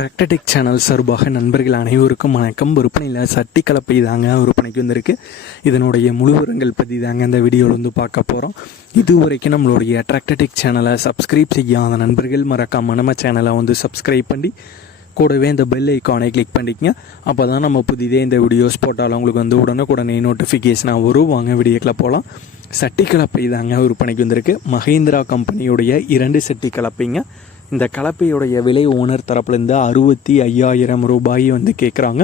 டிராக்டடிக் channel சார்பாக நண்பர்கள் அனைவருக்கும் வணக்கம். விற்பனையில் சட்டி கலப்பை தாங்க விற்பனைக்கு வந்திருக்கு. இதனுடைய முழுவரங்கள் பற்றி தாங்க இந்த வீடியோவில் வந்து பார்க்க போகிறோம் இது வரைக்கும் நம்மளுடைய டிராக்டடிக் சேனலை சப்ஸ்கிரைப் செய்யாத நண்பர்கள் மறக்காம நம்ம சேனலை வந்து சப்ஸ்கிரைப் பண்ணி கூடவே இந்த பெல் ஐக்கானை கிளிக் பண்ணிக்கங்க. அப்போ தான் நம்ம புதிதே இந்த வீடியோஸ் போட்டாலும் உங்களுக்கு வந்து உடனுக்குடனே நோட்டிஃபிகேஷனாக வரும். வாங்க வீடியோக்கில் போகலாம் சட்டி கலப்பை தாங்க விற்பனைக்கு வந்திருக்கு. மஹேந்திரா கம்பெனியுடைய இரண்டு சட்டி கலப்பைங்க இந்த கலப்பையுடைய விலை ஓனர் தரப்புலேருந்து அறுபத்தி ஐயாயிரம் ரூபாய் வந்து கேட்குறாங்க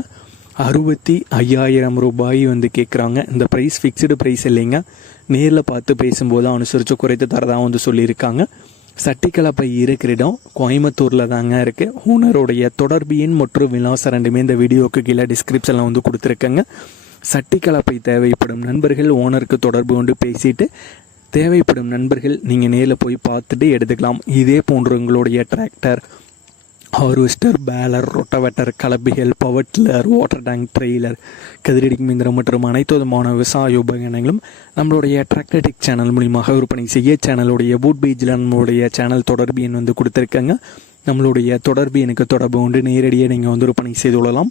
அறுபத்தி ஐயாயிரம் ரூபாய் வந்து கேட்குறாங்க இந்த ப்ரைஸ் ஃபிக்ஸ்டு ப்ரைஸ் இல்லைங்க. நேரில் பார்த்து பேசும்போது அனுசரித்து குறைத்து தரதாக வந்து சொல்லியிருக்காங்க. சட்டி கலப்பை இருக்கிற இடம் கோயம்புத்தூரில் தாங்க இருக்குது ஓனருடைய தொடர்பு எண் மற்றும் விலாசம் ரெண்டுமே இந்த வீடியோக்கு கீழே டிஸ்கிரிப்ஷனில் வந்து கொடுத்துருக்கேங்க. சட்டி கலப்பை தேவைப்படும் நண்பர்கள் ஓனருக்கு தொடர்பு கொண்டு பேசிட்டு தேவைப்படும் நண்பர்கள் நீங்கள் நேரில் போய் பார்த்துட்டு எடுத்துக்கலாம். இதே போன்ற உங்களுடைய tractor harvester baler rotavator கலப்பிகள் power tiller water tank trailer கதிரடி மீந்திரம் மற்றும் அனைத்து விதமான விவசாய உபகரணங்களும் நம்மளுடைய டிராக்டடிக் சேனல் மூலியமாக விற்பனை செய்ய சேனலுடைய பூட் பேஜில் நம்மளுடைய சேனல் தொடர்பு எண் வந்து கொடுத்துருக்கேங்க. நம்மளுடைய தொடர்பு எனக்கு தொடர்பு கொண்டு நேரடியாக நீங்கள் வந்து விற்பனை செய்து கொள்ளலாம்.